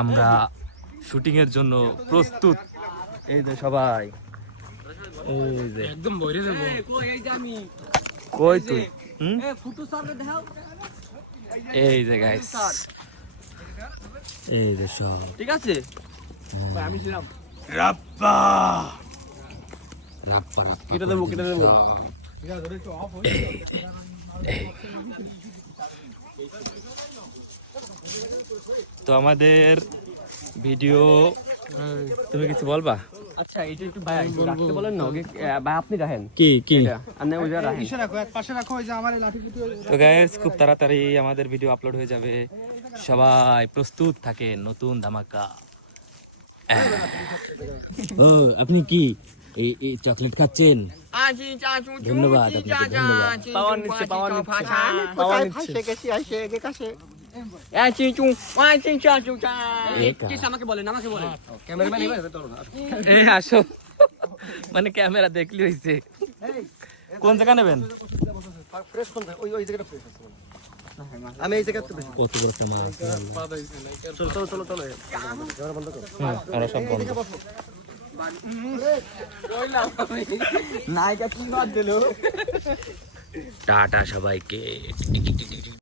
আমরা শুটিং এর জন্য প্রস্তুত। এই যে সবাই, এই যে একদম বইরে যাবো। কই তুই? এই যে গাইস, এই যে সব ঠিক আছে ভাই, আমি ছিলাম রাপ্পা রাপ্পা কেটে দেবো তো আমাদের ভিডিও, তুমি কিছু বলবা? আচ্ছা এটা একটু ভাই রাখতে বলেন না ওকে ভাই, আপনি রাখেন কি কি? আপনি ওই জায়গা রাখেন। তো গাইস খুব তাড়াতাড়ি আমাদের ভিডিও আপলোড হয়ে যাবে, সবাই প্রস্তুত থাকেন নতুন ধামাকা। ও আপনি কি এই চকলেট খাচ্ছেন? ধন্যবাদ আপনাকে, ধন্যবাদ। পাওয়ার নিচ্ছে পাওয়ার নিচ্ছে আমাকে বলেন ক্যামেরাম্যান এই আসো, মানে ক্যামেরা দেখলি হইছে। কোন জায়গা নেবেন? আমি এই জায়গাতে কত বড় একটা মাছ! চলো আর সব বন্ধ। নায়িকা কি বাদ দিল টাটা সবাইকে।